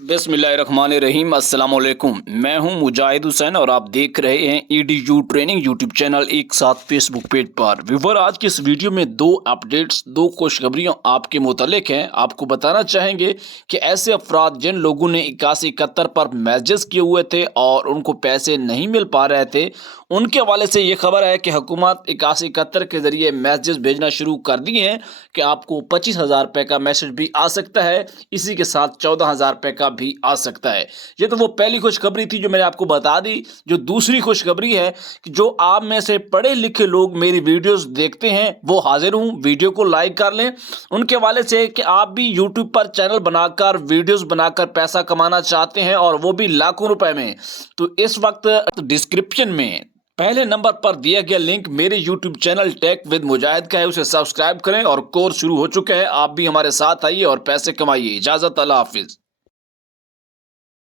बिस्मिल्लाहिर्रहमानिर्रहीम। अस्सलाम वालेकुम। मैं हूं मुजाहिद हुसैन और आप देख रहे हैं EDU ट्रेनिंग यूट्यूब चैनल एक साथ फेसबुक पेज पर। व्यूवर, आज की इस वीडियो में दो अपडेट्स, दो खुशखबरियां आपके मुतालिक हैं। आपको बताना चाहेंगे कि ऐसे अफराद जिन लोगों ने 8171 पर मैसेज किए हुए थे और उनको पैसे नहीं मिल पा रहे थे, उनके हवाले से ये खबर है कि हुकूमत 8171 के जरिए मैसेज भेजना शुरू कर दिए हैं कि आपको 25,000 रुपये का मैसेज भी आ सकता है, इसी के साथ 14,000 रुपये का भी आ सकता है। ये तो वो पहली खुशखबरी थी जो मैंने आपको बता दी। जो दूसरी खुशखबरी है कि जो आप में से पढ़े लिखे लोग मेरी वीडियोस देखते हैं वो हाजिर हूं, वीडियो को लाइक कर लें। उनके हवाले से कि आप भी यूट्यूब पर चैनल बनाकर वीडियोस बनाकर पैसा कमाना चाहते हैं और वो भी लाखों रुपए में, तो इस वक्त डिस्क्रिप्शन में पहले नंबर पर दिया गया लिंक मेरे YouTube चैनल टेक विद मुजाहिद का है, उसे सब्सक्राइब करें और कोर्स शुरू हो चुका है। आप भी हमारे साथ आइए और पैसे कमाइए। इजाजत, अल्लाह हाफिज।